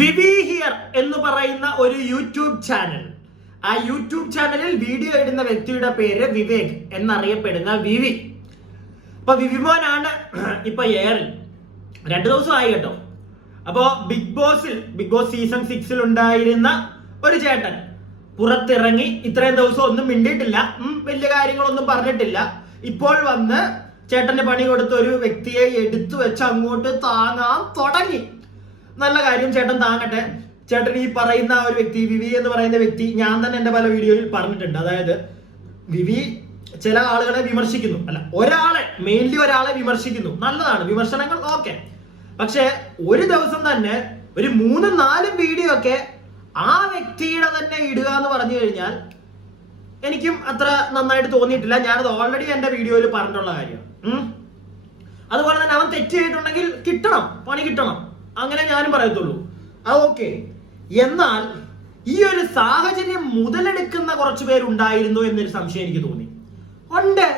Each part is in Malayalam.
വിവി ഹിയർ എന്ന് പറയുന്ന ഒരു യൂട്യൂബ് ചാനൽ. ആ യൂട്യൂബ് ചാനലിൽ വീഡിയോ ഇടുന്ന വ്യക്തിയുടെ പേര് വിവേക് എന്നറിയപ്പെടുന്ന വിവി. അപ്പൊ വിവിമോനാണ് ഇപ്പൊ എയറിൽ 2 ദിവസമായി കേട്ടോ. അപ്പോ ബിഗ് ബോസ് സീസൺ 6 ഉണ്ടായിരുന്ന ഒരു ചേട്ടൻ പുറത്തിറങ്ങി ഇത്രയും ദിവസം ഒന്നും മിണ്ടിയിട്ടില്ല, വലിയ കാര്യങ്ങളൊന്നും പറഞ്ഞിട്ടില്ല. ഇപ്പോൾ വന്ന് ചേട്ടന് പണി കൊടുത്ത ഒരു വ്യക്തിയെ എടുത്തു വെച്ച് അങ്ങോട്ട് താങ്ങാൻ തുടങ്ങി. നല്ല കാര്യം, ചേട്ടൻ താങ്ങട്ടെ. ചേട്ടൻ ഈ പറയുന്ന ഒരു വ്യക്തി വിവി എന്ന് പറയുന്ന വ്യക്തി, ഞാൻ തന്നെ എന്റെ പല വീഡിയോയിൽ പറഞ്ഞിട്ടുണ്ട്. അതായത് വിവി ചില ആളുകളെ വിമർശിക്കുന്നു, മെയിൻലി ഒരാളെ വിമർശിക്കുന്നു. നല്ലതാണ് വിമർശനങ്ങൾ, ഓക്കെ. പക്ഷെ ഒരു ദിവസം തന്നെ ഒരു 3-4 വീഡിയോ ഒക്കെ ആ വ്യക്തിയുടെ തന്നെ ഇടുക എന്ന് പറഞ്ഞു കഴിഞ്ഞാൽ എനിക്കും അത്ര നന്നായിട്ട് തോന്നിയിട്ടില്ല. ഞാനത് ഓൾറെഡി എന്റെ വീഡിയോയിൽ പറഞ്ഞിട്ടുള്ള കാര്യം. അതുപോലെ തന്നെ അവൻ തെറ്റ് ചെയ്തിട്ടുണ്ടെങ്കിൽ പണി കിട്ടണം, അങ്ങനെ ഞാനും പറയത്തുള്ളൂ. അത് ഓക്കെ. എന്നാൽ ഈ ഒരു സാഹചര്യം മുതലെടുക്കുന്ന കുറച്ചു പേരുണ്ടായിരുന്നു എന്നൊരു സംശയം എനിക്ക് തോന്നി. ഉണ്ട്,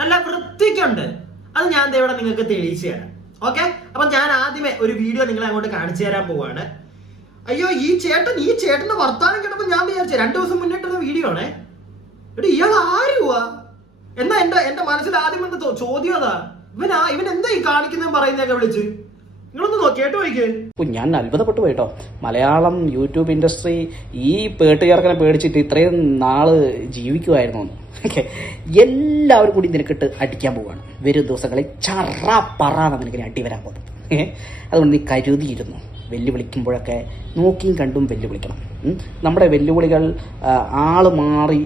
നല്ല വൃത്തിക്കുണ്ട്. അത് ഞാൻ ഇവിടെ നിങ്ങൾക്ക് തെളിയിച്ചു തരാം. ഓക്കെ, അപ്പൊ ഞാൻ ആദ്യമേ ഒരു വീഡിയോ നിങ്ങളെ അങ്ങോട്ട് കാണിച്ചു തരാൻ പോവാണ്. അയ്യോ, ഈ ചേട്ടന്റെ വർത്താനം കേട്ടപ്പോ ഞാൻ വിചാരിച്ചു 2 ദിവസം മുന്നിട്ടുള്ള വീഡിയോ ആണേ. ഇയാൾ ആരുവാ എന്നാ എന്റെ മനസ്സിൽ ആദ്യം എന്താ ചോദ്യം അതാ. ഇവൻ എന്താ ഈ കാണിക്കുന്ന പറയുന്നതൊക്കെ വിളിച്ച് നിങ്ങളൊന്ന് കേട്ടോ നോക്കിയേ. ഞാൻ അത്ഭുതപ്പെട്ടു പോയിട്ടോ. മലയാളം യൂട്യൂബ് ഇൻഡസ്ട്രി ഈ പേട്ടുചേർക്കനെ പേടിച്ചിട്ട് ഇത്രയും നാള് ജീവിക്കുമായിരുന്നു. എല്ലാവരും കൂടി നിനക്കിട്ട് അടിക്കാൻ പോവുകയാണ്. വരും ദിവസങ്ങളിൽ ചറ നിനക്ക് അടി വരാൻ പോകുന്നത്. അതുകൊണ്ട് നീ കരുതിയിരുന്നു. വെല്ലുവിളിക്കുമ്പോഴൊക്കെ നോക്കിയും കണ്ടും വെല്ലുവിളിക്കണം. നമ്മുടെ വെല്ലുവിളികൾ ആള് മാറി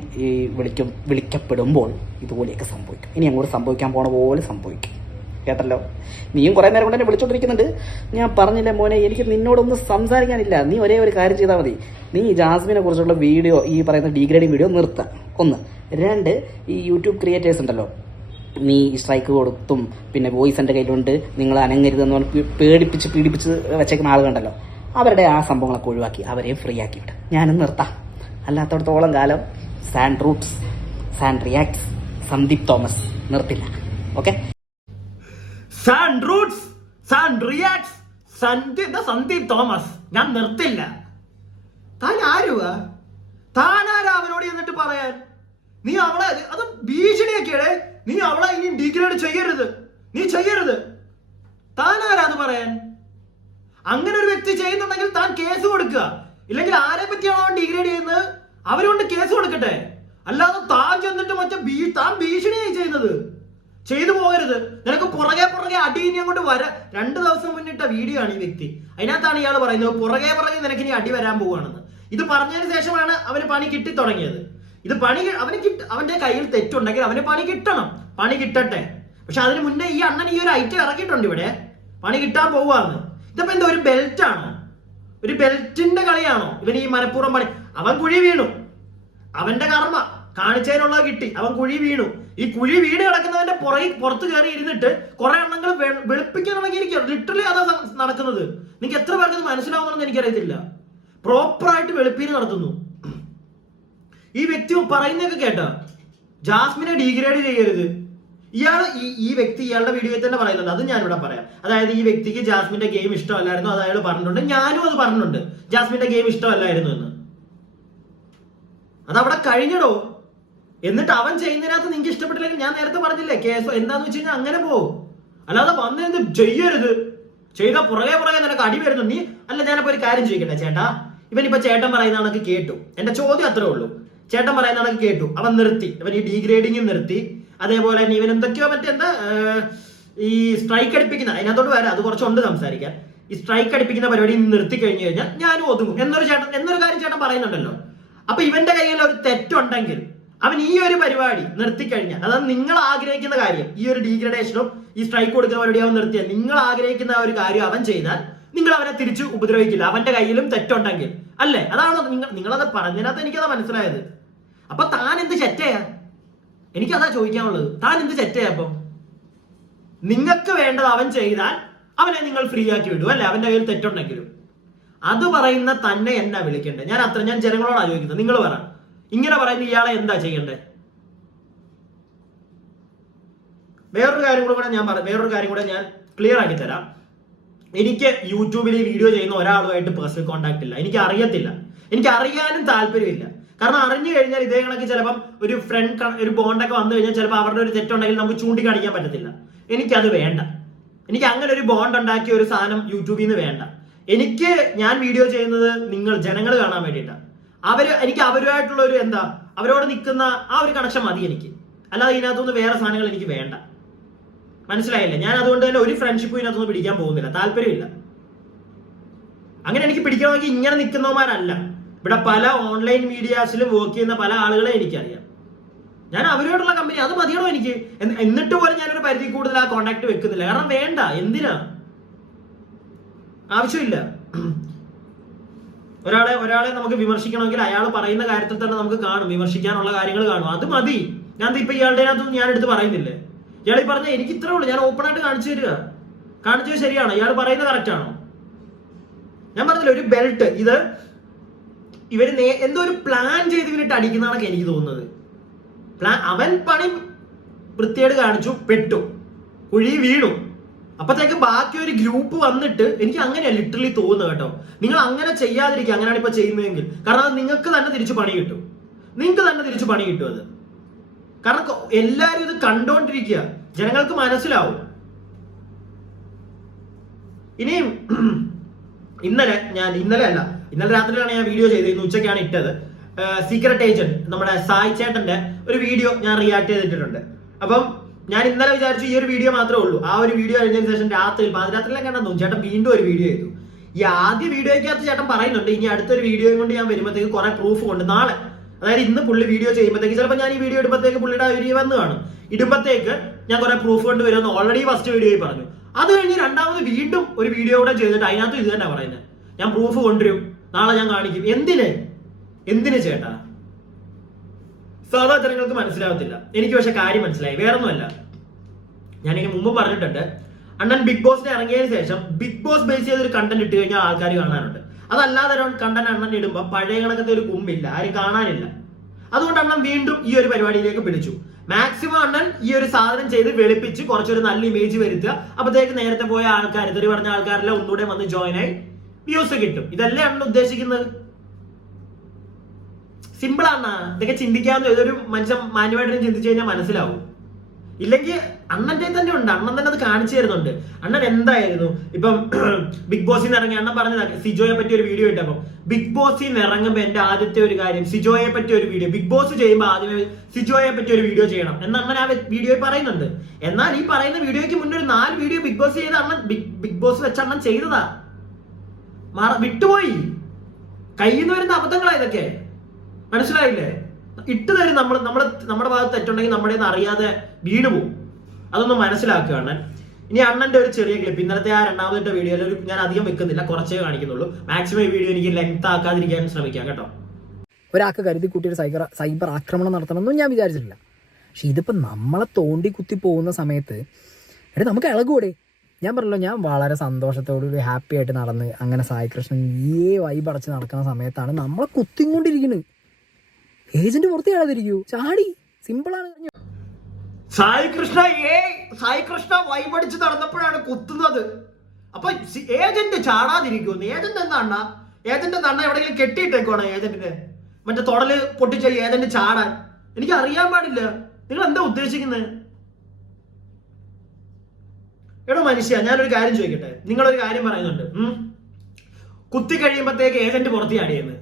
വിളിക്കപ്പെടുമ്പോൾ ഇതുപോലെയൊക്കെ സംഭവിക്കും. ഇനി അങ്ങോട്ട് സംഭവിക്കാൻ പോണ പോലെ സംഭവിക്കും. കേട്ടല്ലോ, നീയും കുറെ നേരം കൊണ്ട് എന്നെ വിളിച്ചോണ്ടിരിക്കുന്നുണ്ട്. ഞാൻ പറഞ്ഞില്ലേ മോനെ, എനിക്ക് നിന്നോടൊന്നും സംസാരിക്കാനില്ല. നീ ഒരേ ഒരു കാര്യം ചെയ്താൽ മതി. നീ ജാസ്മിനെ കുറിച്ചുള്ള വീഡിയോ, ഈ പറയുന്ന ഡീഗ്രേഡിങ് വീഡിയോ നിർത്താം. 1. 2, ഈ യൂട്യൂബ് ക്രിയേറ്റേഴ്സ് ഉണ്ടല്ലോ, നീ സ്ട്രൈക്ക് കൊടുത്തും പിന്നെ വോയിസ് എൻ്റെ കയ്യിലുണ്ട്, നിങ്ങൾ അനങ്ങരുതെന്ന് പറഞ്ഞ് പീഡിപ്പിച്ച് വെച്ചേക്കുന്ന ആളുകളുണ്ടല്ലോ, അവരുടെ ആ സംഭവങ്ങളൊക്കെ ഒഴിവാക്കി അവരെയും ഫ്രീ ആക്കി വിട്ട് ഞാനും നിർത്താം. അല്ലാത്തടത്തോളം കാലം sand roots, sand reacts, Sandeep Thomas നിർത്തില്ല. ഓക്കെ, സന്ദീപ് തോമസ് ഞാൻ നിർത്തില്ല. താൻ ആരുവാ? താനാരാ അവനോട് എന്നിട്ട് പറയാൻ? നീ അവളെ അത് ഭീഷണിയൊക്കെയാണ്. നീ അവളെ ഇനി ഡിഗ്രേഡ് ചെയ്യരുത്. താനാരാ അത് പറയാൻ? അങ്ങനെ ഒരു വ്യക്തി ചെയ്യുന്നുണ്ടെങ്കിൽ താൻ കേസ് കൊടുക്കുക. ഇല്ലെങ്കിൽ ആരെ പറ്റിയാണോ അവൻ ഡിഗ്രേഡ് ചെയ്യുന്നത് അവരോട് കേസ് കൊടുക്കട്ടെ. അല്ലാതെ താൻ ചെന്നിട്ട് താൻ ഭീഷണിയായി ചെയ്യുന്നത് ചെയ്തു പോകരുത്. നിനക്ക് പുറകെ അടി അങ്ങോട്ട് 2 ദിവസം മുന്നിട്ട വീഡിയോ ആണ് ഈ വ്യക്തി. അതിനകത്താണ് ഇയാൾ പറയുന്നത് പുറകെ നിനക്ക് ഇനി അടി വരാൻ പോവുകയാണെന്ന്. ഇത് പറഞ്ഞതിന് ശേഷമാണ് അവന് പണി കിട്ടി തുടങ്ങിയത്. ഇത് അവന്റെ കയ്യിൽ തെറ്റുണ്ടെങ്കിൽ അവന് പണി കിട്ടട്ടെ. പക്ഷെ അതിന് മുന്നേ ഈ അണ്ണൻ ഈ ഒരു ഐറ്റം ഇറക്കിയിട്ടുണ്ട് ഇവിടെ, പണി കിട്ടാൻ പോവാന്ന്. ഇതിപ്പോ എന്താ ഒരു ബെൽറ്റ് ആണോ? ഒരു ബെൽറ്റിന്റെ കളിയാണോ ഇവൻ ഈ മനഃപൂർവ്വം പണി? അവൻ കുഴി വീണു, അവന്റെ കർമ്മ കാണിച്ചതിനുള്ളത് കിട്ടി, അവൻ കുഴി വീണു. ഈ കുഴി വീണ് കിടക്കുന്നവന്റെ പുറത്ത് കയറി ഇരുന്നിട്ട് കുറെ എണ്ണങ്ങൾ വെളുപ്പിക്കാൻ തുടങ്ങിയിരിക്കും. ലിറ്ററലി അതാ നടക്കുന്നത്. നിങ്ങൾക്ക് എത്ര പേർക്ക് ഇത് മനസ്സിലാവുമെന്ന് എനിക്കറിയത്തില്ല. പ്രോപ്പറായിട്ട് വെളുപ്പീര് നടത്തുന്നു. ഈ വ്യക്തി പറയുന്നതൊക്കെ കേട്ടോ, ജാസ്മിനെ ഡീഗ്രേഡ് ചെയ്യരുത്. ഈ വ്യക്തി ഇയാളുടെ വീഡിയോയിൽ തന്നെ പറയുന്നുണ്ട്, അത് ഞാനിവിടെ പറയാം. അതായത് ഈ വ്യക്തിക്ക് ജാസ്മിന്റെ ഗെയിം ഇഷ്ടമല്ലായിരുന്നു, അത് അയാൾ പറഞ്ഞിട്ടുണ്ട്. ഞാനും അത് പറഞ്ഞിട്ടുണ്ട്, ജാസ്മിന്റെ ഗെയിം ഇഷ്ടമല്ലായിരുന്നു എന്ന്. അതവിടെ കഴിഞ്ഞടോ. എന്നിട്ട് അവൻ ചെയ്യുന്നതിനകത്ത് നിങ്ങൾക്ക് ഇഷ്ടപ്പെട്ടില്ലെങ്കിൽ ഞാൻ നേരത്തെ പറഞ്ഞില്ലേ കേസോ എന്താന്ന് വെച്ച് കഴിഞ്ഞാൽ അങ്ങനെ പോകും. അല്ലാതെ വന്നെന്ത് ചെയ്യരുത്. ചെയ്ത പുറകെ നിനക്ക് അടി വരുന്നു. നീ അല്ല, ഞാനപ്പോ ഒരു കാര്യം ചോദിക്കട്ടെ ചേട്ടാ. ഇവനിപ്പോ ചേട്ടൻ പറയുന്ന കണക്ക് കേട്ടു. എന്റെ ചോദ്യം അത്രേ ഉള്ളൂ. ചേട്ടൻ പറയുന്ന കണക്ക് കേട്ടു, അവൻ നിർത്തി, അവൻ ഈ ഡീഗ്രേഡിങ് നിർത്തി. അതേപോലെ തന്നെ ഇവൻ എന്തൊക്കെയോ ഈ സ്ട്രൈക്ക് അടിപ്പിക്കുന്ന, അതിനകത്തോട്ട് വരാം, അത് കുറച്ചുണ്ട് സംസാരിക്കാൻ. ഈ സ്ട്രൈക്ക് അടിപ്പിക്കുന്ന പരിപാടി നിർത്തി കഴിഞ്ഞു കഴിഞ്ഞാൽ ഞാനും ഒതുങ്ങും എന്നൊരു കാര്യം ചേട്ടൻ പറയുന്നുണ്ടല്ലോ. അപ്പൊ ഇവന്റെ കയ്യിൽ ഒരു തെറ്റുണ്ടെങ്കിൽ അവൻ ഈ ഒരു പരിപാടി നിർത്തിക്കഴിഞ്ഞാൽ, അതായത് നിങ്ങൾ ആഗ്രഹിക്കുന്ന കാര്യം, ഈ ഒരു ഡീഗ്രഡേഷനും ഈ സ്ട്രൈക്ക് കൊടുക്കുന്ന പരിപാടി അവൻ നിർത്തിയാൽ, നിങ്ങൾ ആഗ്രഹിക്കുന്ന ഒരു കാര്യം അവൻ ചെയ്താൽ നിങ്ങൾ അവനെ തിരിച്ചു ഉപദ്രവിക്കില്ല, അവന്റെ കയ്യിലും തെറ്റുണ്ടെങ്കിൽ. അല്ലേ? അതാണ് നിങ്ങളത് പറഞ്ഞതിനകത്ത് എനിക്കതാ മനസ്സിലായത്. അപ്പൊ താൻ എന്ത് ചെറ്റയാ? എനിക്കതാ ചോദിക്കാനുള്ളത്. താൻ എന്ത് ചെറ്റയാ? അപ്പം നിങ്ങൾക്ക് വേണ്ടത് അവൻ ചെയ്താൽ അവനെ നിങ്ങൾ ഫ്രീ ആക്കി വിടും, അല്ലെ? അവന്റെ കയ്യിൽ തെറ്റുണ്ടെങ്കിലും. അത് പറയുന്ന തന്നെ എന്നാ വിളിക്കണ്ടേ? ഞാൻ ജനങ്ങളോടാണ് ചോദിക്കുന്നത്. നിങ്ങൾ പറ, ഇങ്ങനെ പറയുന്ന ഇയാളെ എന്താ ചെയ്യണ്ടേ? വേറൊരു കാര്യം കൂടെ ഞാൻ ക്ലിയർ ആക്കി തരാം. എനിക്ക് യൂട്യൂബിൽ വീഡിയോ ചെയ്യുന്ന ഒരാളുമായിട്ട് പേഴ്സണൽ കോൺടാക്ട് ഇല്ല. എനിക്ക് അറിയത്തില്ല, എനിക്ക് അറിയാനും താല്പര്യമില്ല. കാരണം അറിഞ്ഞു കഴിഞ്ഞാൽ ഇതേ കണക്ക് ചിലപ്പം ഒരു ഫ്രണ്ട് ഒരു ബോണ്ടൊക്കെ വന്നു കഴിഞ്ഞാൽ ചിലപ്പോൾ അവരുടെ ഒരു തെറ്റുണ്ടെങ്കിൽ നമുക്ക് ചൂണ്ടിക്കാണിക്കാൻ പറ്റത്തില്ല. എനിക്കത് വേണ്ട. എനിക്ക് അങ്ങനെ ഒരു ബോണ്ട് ഉണ്ടാക്കിയ ഒരു സാധനം യൂട്യൂബിൽ നിന്ന് വേണ്ട. എനിക്ക് ഞാൻ വീഡിയോ ചെയ്യുന്നത് ജനങ്ങൾ കാണാൻ വേണ്ടിയിട്ടാണ്. എനിക്ക് അവരുമായിട്ടുള്ള ഒരു അവരോട് നിൽക്കുന്ന ആ ഒരു കണക്ഷൻ മതി എനിക്ക്. അല്ലാതെ ഇതിനകത്തുനിന്ന് വേറെ സാധനങ്ങൾ എനിക്ക് വേണ്ട. മനസ്സിലായില്ലേ? ഞാൻ അതുകൊണ്ട് തന്നെ ഒരു ഫ്രണ്ട്ഷിപ്പും ഇതിനകത്തൊന്നും പിടിക്കാൻ പോകുന്നില്ല, താല്പര്യമില്ല. അങ്ങനെ എനിക്ക് പിടിക്കണമെങ്കിൽ ഇങ്ങനെ നിൽക്കുന്നവന്മാരല്ല. ഇവിടെ പല ഓൺലൈൻ മീഡിയാസിലും വർക്ക് ചെയ്യുന്ന പല ആളുകളെ എനിക്കറിയാം. ഞാൻ അവരോടുള്ള കമ്പനി അത് മതിയാണോ എനിക്ക്? എന്നിട്ട് പോലും ഞാനൊരു പരിധി കൂടുതൽ ആ കോണ്ടാക്ട് വെക്കുന്നില്ല. കാരണം വേണ്ട, എന്തിനാ, ആവശ്യമില്ല. ഒരാളെ നമുക്ക് വിമർശിക്കണമെങ്കിൽ അയാൾ പറയുന്ന കാര്യത്തിൽ തന്നെ നമുക്ക് കാണും, വിമർശിക്കാനുള്ള കാര്യങ്ങൾ കാണും. അത് മതി. ഞാൻ ഇപ്പൊ ഇയാളുടെ അതിനകത്തൊന്നും ഞാൻ എടുത്ത് പറയുന്നില്ലേ. ഇയാൾ ഈ പറഞ്ഞ എനിക്ക് ഇത്രേ ഉള്ളൂ. ഞാൻ ഓപ്പൺ ആയിട്ട് കാണിച്ചു തരിക. ശരിയാണോ? ഇയാൾ പറയുന്നത് കറക്റ്റ് ആണോ? ഞാൻ പറഞ്ഞില്ല, ഒരു ബെൽറ്റ് ഇത് ഇവര് എന്തോ ഒരു പ്ലാൻ ചെയ്ത് ഇവരിട്ട് അടിക്കുന്നതാണൊക്കെ എനിക്ക് തോന്നുന്നത്. അവൻ പണി വൃത്തിയേട് കാണിച്ചു, പെട്ടു, കുഴി വീണു. അപ്പത്തേക്ക് ബാക്കി ഒരു ഗ്രൂപ്പ് വന്നിട്ട്, എനിക്ക് അങ്ങനെയാ ലിറ്ററലി തോന്നുന്നത് കേട്ടോ. നിങ്ങൾ അങ്ങനെ ചെയ്യാതിരിക്കുക, അങ്ങനെയാണ് ഇപ്പൊ ചെയ്യുന്നതെങ്കിൽ. കാരണം അത് നിങ്ങൾക്ക് തന്നെ തിരിച്ചു പണി കിട്ടും. അത് കാരണം എല്ലാരും ഇത് കണ്ടോണ്ടിരിക്കുക, ജനങ്ങൾക്ക് മനസ്സിലാവും. ഇനിയും ഇന്നലെ രാത്രിയിലാണ് ഞാൻ വീഡിയോ ചെയ്തത്. ഇന്ന് ഉച്ചയ്ക്കാണ് ഇട്ടത്. സീക്രട്ട് ഏജന്റ് നമ്മുടെ സായി ചേട്ടന്റെ ഒരു വീഡിയോ ഞാൻ റിയാക്ട് ചെയ്തിട്ടുണ്ട്. അപ്പം ഞാൻ ഇന്നലെ വിചാരിച്ചു ഈ ഒരു വീഡിയോ മാത്രമേ ഉള്ളൂ. ആ ഒരു വീഡിയോ കഴിഞ്ഞതിന് ശേഷം പാതിരാത്രിയിലൊക്കെ കണ്ടെന്നു ചേട്ടൻ വീണ്ടും ഒരു വീഡിയോ ചെയ്തു. ഈ ആദ്യ വീഡിയോയ്ക്കകത്ത് ചേട്ടൻ പറയുന്നുണ്ട് ഇനി അടുത്തൊരു വീഡിയോയും കൊണ്ട് ഞാൻ വരുമ്പോഴത്തേക്ക് കുറെ പ്രൂഫ് കൊണ്ട് നാളെ, അതായത് ഇന്ന് പുള്ളി വീഡിയോ ചെയ്യുമ്പോഴത്തേക്ക്, ചിലപ്പോൾ ഞാൻ ഈ വീഡിയോ ഇടുമ്പോഴത്തേക്ക് പുള്ളിയുടെ വീഡിയോ വന്ന് കാണും, ഇടുമ്പോഴത്തേക്ക് ഞാൻ കുറെ പ്രൂഫ് കൊണ്ട് വരുമെന്ന് ഓൾറെഡി ഫസ്റ്റ് വീഡിയോയിൽ പറഞ്ഞു. അത് കഴിഞ്ഞ് രണ്ടാമത് വീണ്ടും ഒരു വീഡിയോ കൂടെ ചെയ്തിട്ട് അതിനകത്ത് ഇത് തന്നെ പറയുന്നത്, ഞാൻ പ്രൂഫ് കൊണ്ടുവരും, നാളെ ഞാൻ കാണിക്കും. എന്തിന് ചേട്ടാ? സാധാ ജനങ്ങൾക്ക് മനസ്സിലാവത്തില്ല. എനിക്ക് പക്ഷെ കാര്യം മനസ്സിലായി. വേറൊന്നുമല്ല, ഞാൻ ഇതിന് മുമ്പ് പറഞ്ഞിട്ടുണ്ട്, അണ്ണൻ ബിഗ് ബോസിന് ഇറങ്ങിയതിന് ശേഷം ബിഗ് ബോസ് ബേസ് ചെയ്തൊരു കണ്ടന്റ് ഇട്ട് കഴിഞ്ഞാൽ ആൾക്കാർ കാണാനുണ്ട്. അതല്ലാതെ കണ്ടന്റ് അണ്ണൻ ഇടുമ്പോൾ പഴയ കണക്കത്തെ ഒരു കുമ്പില്ല, ആരും കാണാനില്ല. അതുകൊണ്ട് അണ്ണൻ വീണ്ടും ഈ ഒരു പരിപാടിയിലേക്ക് പിടിച്ചു. മാക്സിമം അണ്ണൻ ഈ ഒരു സാധനം ചെയ്ത് വെളുപ്പിച്ച് കുറച്ചൊരു നല്ല ഇമേജ് വരുത്തുക. അപ്പോഴത്തേക്ക് നേരത്തെ പോയ ആൾക്കാർ, തെറി പറഞ്ഞ ആൾക്കാരെല്ലാം ഒന്നുകൂടെ വന്ന് ജോയിൻ ആയി വ്യൂസ് കിട്ടും. ഇതല്ലേ അണ്ണൻ ഉദ്ദേശിക്കുന്നത്? സിമ്പിൾ ആണ്. ഇതൊക്കെ ചിന്തിക്കാവുന്ന ഏതൊരു മനുഷ്യൻ മാന്യമായിട്ട് ചിന്തിച്ചു കഴിഞ്ഞാൽ മനസ്സിലാവും. ഇല്ലെങ്കിൽ അണ്ണന്റെ തന്നെ ഉണ്ട്, അണ്ണൻ തന്നെ അത് കാണിച്ചു തരുന്നുണ്ട്. അണ്ണൻ എന്തായിരുന്നു ഇപ്പം ബിഗ് ബോസിൽ നിന്ന് ഇറങ്ങി അണ്ണൻ പറഞ്ഞത്, സിജോയെ പറ്റി ഒരു വീഡിയോ ഇട്ടപ്പോൾ ബിഗ് ബോസിൽ നിന്ന് ഇറങ്ങുമ്പോൾ എന്റെ ആദ്യത്തെ ഒരു കാര്യം സിജോയെ പറ്റി ഒരു വീഡിയോ, ബിഗ് ബോസ് ചെയ്യുമ്പോൾ ആദ്യമേ സിജോയെ പറ്റി ഒരു വീഡിയോ ചെയ്യണം എന്ന് അണ്ണൻ ആ വീഡിയോയിൽ പറയുന്നുണ്ട്. എന്നാൽ ഈ പറയുന്ന വീഡിയോയ്ക്ക് മുന്നേ ഒരു 4 വീഡിയോ ബിഗ് ബോസ് ചെയ്ത് അണ്ണൻ ബിഗ് ബോസ് വെച്ച് അണ്ണൻ ചെയ്തതാ, വിട്ടുപോയി. കയ്യിൽ നിന്ന് വരുന്ന അബദ്ധങ്ങളാ ഇതൊക്കെ. മനസ്സിലായില്ലേ? ഇട്ട് തരും നമ്മുടെ ഭാഗത്ത് തെറ്റുണ്ടെങ്കിൽ നമ്മുടെ അറിയാതെ വീണു പോകും. അതൊന്നും മനസ്സിലാക്കുകയാണ്. ഇനി അണ്ണന്റെ ഒരു ചെറിയ ക്ലിപ്പ്, ഇന്നലത്തെ ആ രണ്ടാമത്തെ വീഡിയോയിൽ ഞാൻ അധികം വെക്കുന്നില്ല, കുറച്ചേ കാണിക്കുന്നുള്ളൂ. മാക്സിമം ഈ വീഡിയോ എനിക്ക് ലെങ്ത് ആക്കാതിരിക്കാൻ ശ്രമിക്കാം കേട്ടോ. ഒരാൾക്ക് കരുതി കൂട്ടിയൊരു സൈബർ ആക്രമണം നടത്തണമെന്നും ഞാൻ വിചാരിച്ചിട്ടില്ല. പക്ഷെ ഇതിപ്പോൾ നമ്മളെ തോണ്ടി കുത്തി പോകുന്ന സമയത്ത് നമുക്ക് ഇളകൂടെ? ഞാൻ പറഞ്ഞല്ലോ, ഞാൻ വളരെ സന്തോഷത്തോടുകൂടി ഹാപ്പി ആയിട്ട് നടന്ന് അങ്ങനെ സായികൃഷ്ണൻ ഈ വൈബ് അടച്ച് നടക്കുന്ന സമയത്താണ് നമ്മളെ കുത്തിക്കൊണ്ടിരിക്കുന്നത്. ഏജന്റ് പുറത്ത് ചാടാതിരിക്കൂ, ചാടി. സിമ്പിളാണ്. സായികൃഷ്ണ വൈബടിച്ച് നടന്നപ്പോഴാണ് കുത്തുന്നത്. അപ്പൊ ഏജന്റ് ചാടാതിരിക്കുന്നു. ഏജന്റ് എന്താ? ഏജന്റ് എവിടെയെങ്കിലും കെട്ടിയിട്ടേക്കോണോ ഏജന്റിന്? മറ്റേ തൊടല് പൊട്ടിച്ച ഏജന്റ് ചാടാൻ എനിക്ക് അറിയാൻ പാടില്ല. നിങ്ങൾ എന്താ ഉദ്ദേശിക്കുന്നത്? എടോ മനുഷ്യ, ഞാനൊരു കാര്യം ചോദിക്കട്ടെ. നിങ്ങളൊരു കാര്യം പറയുന്നുണ്ട്, കുത്തി കഴിയുമ്പോഴത്തേക്ക് ഏജന്റ് പുറത്ത് ചാടിയെന്ന്.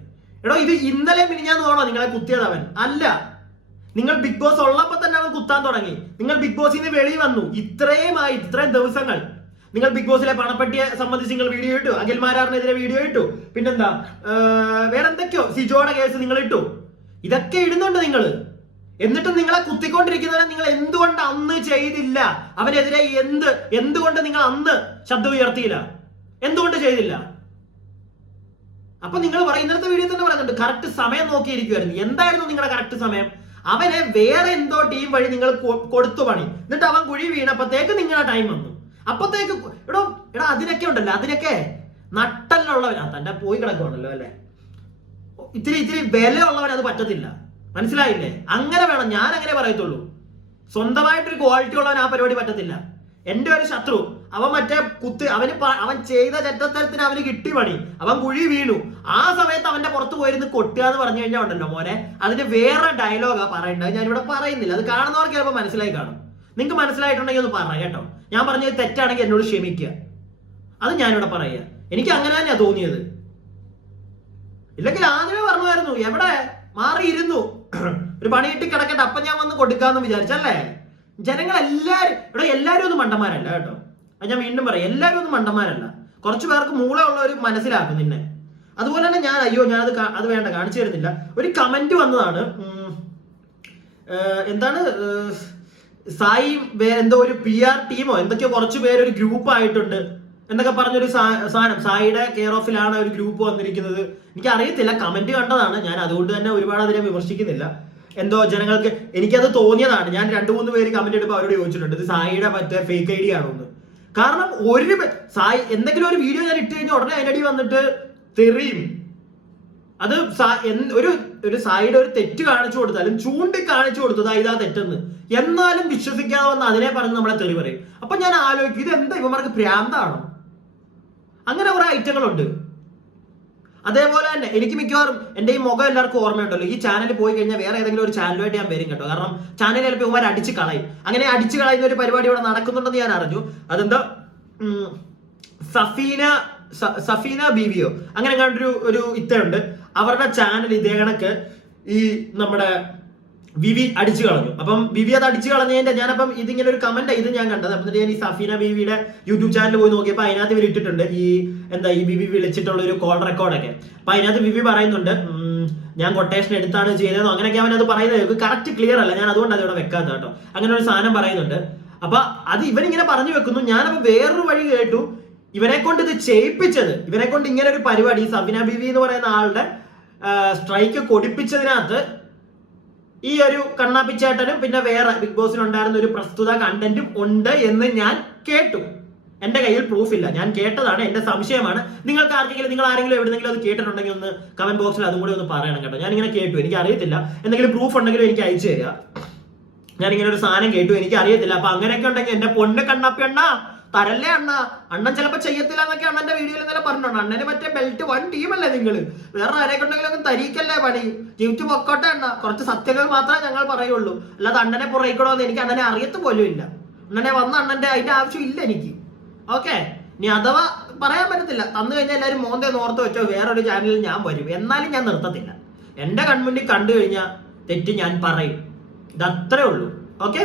എടോ, ഇത് ഇന്നലെ മിനിഞ്ഞാന്ന് തോന്നോ നിങ്ങളെ കുത്തിയത്? അവൻ അല്ല. നിങ്ങൾ ബിഗ് ബോസ് ഉള്ളപ്പോ തന്നെ അവൻ കുത്താൻ തുടങ്ങി. നിങ്ങൾ ബിഗ് ബോസിൽ നിന്ന് വെളി വന്നു. ഇത്രയും ദിവസങ്ങൾ നിങ്ങൾ ബിഗ് ബോസിലെ പണപ്പെട്ടിയെ സംബന്ധിച്ച് നിങ്ങൾ വീഡിയോ ഇട്ടു, അഖിൽമാരാറിനെതിരെ വീഡിയോ ഇട്ടു, പിന്നെന്താ വേറെ എന്തൊക്കെയോ സിജോയുടെ കേസ് നിങ്ങൾ ഇട്ടു. ഇതൊക്കെ ഇടുന്നുണ്ട് നിങ്ങൾ. എന്നിട്ടും നിങ്ങളെ കുത്തിക്കൊണ്ടിരിക്കുന്നവരെ നിങ്ങൾ എന്തുകൊണ്ട് അന്ന് ചെയ്തില്ല? അവനെതിരെ എന്തുകൊണ്ട് നിങ്ങൾ അന്ന് ശബ്ദം ഉയർത്തിയില്ല? എന്തുകൊണ്ട് ചെയ്തില്ല? അപ്പൊ നിങ്ങൾ ഇന്നത്തെ വീഡിയോ തന്നെ പറയുന്നുണ്ട് കറക്റ്റ് സമയം നോക്കിയിരിക്കുവായിരുന്നു. എന്തായിരുന്നു നിങ്ങളുടെ കറക്റ്റ് സമയം? അവനെ വേറെ എന്തോ ടീം വഴി നിങ്ങൾ കൊടുത്തു പണി. എന്നിട്ട് അവൻ കുഴി വീണപ്പോഴത്തേക്ക് നിങ്ങളുടെ ടൈം വന്നു. അപ്പത്തേക്ക് എടാ അതിനൊക്കെ ഉണ്ടല്ലോ, അതിനൊക്കെ നട്ടല്ലുള്ളവനാ. തന്റെ പോയി കിടക്കുവാണല്ലോ അല്ലെ. ഇത്തിരി വില ഉള്ളവൻ അത് പറ്റത്തില്ല. മനസ്സിലായില്ലേ? അങ്ങനെ വേണം. ഞാൻ അങ്ങനെ പറയത്തുള്ളൂ. സ്വന്തമായിട്ടൊരു ക്വാളിറ്റി ഉള്ളവൻ ആ പരിപാടി പറ്റത്തില്ല. എന്റെ ഒരു ശത്രു അവൻ മറ്റേ അവൻ ചെയ്ത ചെറ്റത്തരത്തിന് അവന് കിട്ടി പണി, അവൻ കുഴി വീണു. ആ സമയത്ത് അവന്റെ പുറത്ത് പോയിരുന്ന് കൊട്ടുക എന്ന് പറഞ്ഞു കഴിഞ്ഞാൽ ഉണ്ടല്ലോ മോനെ, അതിന്റെ വേറെ ഡയലോഗാ പറയേണ്ടത്. ഞാനിവിടെ പറയുന്നില്ല, അത് കാണുന്നവർക്ക് ചിലപ്പോൾ മനസ്സിലായി കാണും. നിങ്ങൾക്ക് മനസ്സിലായിട്ടുണ്ടെങ്കിൽ ഒന്ന് പറയാം കേട്ടോ. ഞാൻ പറഞ്ഞത് തെറ്റാണെങ്കിൽ എന്നോട് ക്ഷമിക്കുക, അത് ഞാനിവിടെ പറയുക. എനിക്ക് അങ്ങനെ തന്നെയാ തോന്നിയത്. ഇല്ലെങ്കിൽ ആദ്യമേ പറഞ്ഞായിരുന്നു, എവിടെ മാറിയിരുന്നു, ഒരു പണി കിട്ടി കിടക്കട്ടെ, അപ്പൊ ഞാൻ വന്ന് കൊടുക്കാന്ന് വിചാരിച്ചല്ലേ. ജനങ്ങളെല്ലാരും ഇവിടെ എല്ലാവരും ഒന്നും മണ്ടന്മാരല്ല കേട്ടോ. അത് ഞാൻ വീണ്ടും പറയാം, എല്ലാവരും ഒന്നും മണ്ടന്മാരല്ല. കുറച്ചു പേർക്ക് മൂള ഉള്ളവർ മനസ്സിലാക്കും നിന്നെ. അതുപോലെ തന്നെ ഞാൻ അത് വേണ്ട, കാണിച്ചു തരുന്നില്ല. ഒരു കമന്റ് വന്നതാണ്, എന്താണ് സായി എന്തോ ഒരു PR ടീമോ എന്തൊക്കെയോ കുറച്ചു പേര് ഒരു ഗ്രൂപ്പ് ആയിട്ടുണ്ട് എന്നൊക്കെ പറഞ്ഞൊരു സാധനം. സായിയുടെ കെയർ ഓഫിലാണ് ഒരു ഗ്രൂപ്പ് വന്നിരിക്കുന്നത്. എനിക്ക് അറിയത്തില്ല, കമന്റ് കണ്ടതാണ് ഞാൻ, അതുകൊണ്ട് തന്നെ ഒരുപാട് അതിനെ വിമർശിക്കുന്നില്ല. എന്തോ ജനങ്ങൾക്ക് എനിക്കത് തോന്നിയതാണ്. ഞാൻ 2-3 പേര് കമന്റ് എടുപ്പോൾ അവരോട് ചോദിച്ചിട്ടുണ്ട്, ഇത് സായിയുടെ മറ്റേ ഫേക്ക് ID ആണോ എന്ന്. കാരണം സായി എന്തെങ്കിലും ഒരു വീഡിയോ ഞാൻ ഇട്ട് കഴിഞ്ഞാൽ ഉടനെ അതിനടി വന്നിട്ട് തെറിയും. അത് ഒരു സായിയുടെ ഒരു തെറ്റ് കാണിച്ചു കൊടുത്താലും ചൂണ്ടി കാണിച്ചു കൊടുത്തത് ഇതാ തെറ്റെന്ന്, എന്നാലും വിശ്വസിക്കാതെ വന്ന് അതിനെ പറഞ്ഞ് നമ്മളെ തെറി പറയും. അപ്പൊ ഞാൻ ആലോചിക്കും, ഇത് എന്താ ഇവന്മാർക്ക് ഭ്രാന്താണോ? അങ്ങനെ കുറെ ഐറ്റങ്ങളുണ്ട്. അതേപോലെ തന്നെ എനിക്ക് മിക്കവാറും എന്റെ ഈ മുഖം എല്ലാവർക്കും ഓർമ്മയുണ്ടല്ലോ. ഈ ചാനൽ പോയി കഴിഞ്ഞാൽ വേറെ ഏതെങ്കിലും ഒരു ചാനലുമായിട്ട് ഞാൻ വരും കേട്ടോ. കാരണം ചാനൽ ചിലപ്പോൾ ഇവന്മാർ അടിച്ച് കളയും. അങ്ങനെ അടിച്ച് കളയുന്ന ഒരു പരിപാടി ഇവിടെ നടക്കുന്നുണ്ടെന്ന് ഞാൻ അറിഞ്ഞു. അതെന്താ സഫീന ബീവിയോ അങ്ങനെ കണ്ടൊരു ഇത്തയുണ്ട്. അവരുടെ ചാനൽ ഇതേ കണക്ക് ഈ നമ്മുടെ വിവി അടിച്ചു കളഞ്ഞു. അപ്പം വിവി അത് അടിച്ചു കളഞ്ഞതിന്റെ ഞാനപ്പം ഇതിങ്ങനെ ഒരു കമന്റ് ഇത് ഞാൻ കണ്ടത്. അപ്പം ഞാൻ ഈ സഫീന ബീവിയുടെ യൂട്യൂബ് ചാനൽ പോയി നോക്കിയപ്പോൾ അതിനകത്ത് ഇവർ ഇട്ടിട്ടുണ്ട് ഈ വിവി വിളിച്ചിട്ടുള്ള ഒരു കോൾ റെക്കോർഡൊക്കെ. അപ്പൊ അതിനകത്ത് വിവി പറയുന്നുണ്ട്, ഞാൻ കൊട്ടേഷൻ എടുത്താണ് ചെയ്തതെന്നോ അങ്ങനെയൊക്കെ അവനത് പറയുന്നത് കറക്റ്റ് ക്ലിയർ അല്ല. ഞാൻ അതുകൊണ്ട് അതിവിടെ വെക്കാത്ത കേട്ടോ. അങ്ങനെ ഒരു സാധനം പറയുന്നുണ്ട്. അപ്പൊ അത് ഇവനിങ്ങനെ പറഞ്ഞു വെക്കുന്നു. ഞാനപ്പോ വേറൊരു വഴി കേട്ടു, ഇവനെ കൊണ്ട് ഇത് ചെയ്യിപ്പിച്ചത്, ഇവനെ കൊണ്ട് ഇങ്ങനെ ഒരു പരിപാടി സഫീന ബീവി എന്ന് പറയുന്ന ആളുടെ സ്ട്രൈക്ക് കൊടുപ്പിച്ചതിനകത്ത് ഈ ഒരു കണ്ണാപ്പിച്ചേട്ടനും പിന്നെ വേറെ ബിഗ് ബോസിനുണ്ടായിരുന്ന ഒരു പ്രസ്തുത കണ്ടന്റും ഉണ്ട് എന്ന് ഞാൻ കേട്ടു. എന്റെ കയ്യിൽ പ്രൂഫ് ഇല്ല, ഞാൻ കേട്ടതാണ്, എന്റെ സംശയമാണ്. നിങ്ങൾ ആരെങ്കിലും എവിടെയെങ്കിലും അത് കേട്ടിട്ടുണ്ടെങ്കിൽ ഒന്ന് കമന്റ് ബോക്സിൽ അതും കൂടി ഒന്ന് പറയണം കേട്ടോ. ഞാനിങ്ങനെ കേട്ടു, എനിക്ക് അറിയത്തില്ല. എന്തെങ്കിലും പ്രൂഫ് ഉണ്ടെങ്കിലും എനിക്ക് അയച്ചു തരിക. ഞാനിങ്ങനെ ഒരു സാധനം കേട്ടു, എനിക്ക് അറിയത്തില്ല. അപ്പൊ അങ്ങനെയൊക്കെ ഉണ്ടെങ്കിൽ എന്റെ പൊണ്ണ് കണ്ണാപ്പി അണ്ണ തരല്ലേ അണ്ണൻ ചിലപ്പോ ചെയ്യത്തില്ല എന്നൊക്കെ അണ്ണന്റെ വീഡിയോയിൽ ഇന്നലെ പറഞ്ഞിട്ടുണ്ട്. അണ്ണന് മറ്റേ ബെൽറ്റ് 1 ടീമല്ലേ നിങ്ങള്, വേറെ ആരെയൊക്കെ ഉണ്ടെങ്കിലും ഒന്നും തരീക്കല്ലേ പണി, ജീവിച്ചു പൊക്കോട്ടെ അണ്ണ. കുറച്ച് സത്യങ്ങൾ മാത്രമേ ഞങ്ങൾ പറയുള്ളൂ, അല്ലാതെ അണ്ണനെ പുറയിക്കണോന്ന് എനിക്ക് അണ്ണനെ അറിയത്ത് പോലും ഇല്ല. അണ്ണനെ വന്ന അണ്ണന്റെ അതിന്റെ ആവശ്യം ഇല്ല എനിക്ക്. ഓക്കെ, ഇനി അഥവാ പറയാൻ പറ്റത്തില്ല, തന്നു കഴിഞ്ഞാൽ എല്ലാവരും മോന്തേ നോർത്ത് വെച്ചോ വേറൊരു ചാനലിൽ ഞാൻ വരും, എന്നാലും ഞാൻ നിർത്തത്തില്ല. എന്റെ കൺമുന്നിൽ കണ്ടു കഴിഞ്ഞാൽ തെറ്റ് ഞാൻ പറയും, ഇതത്രേ ഉള്ളൂ. ഓക്കെ,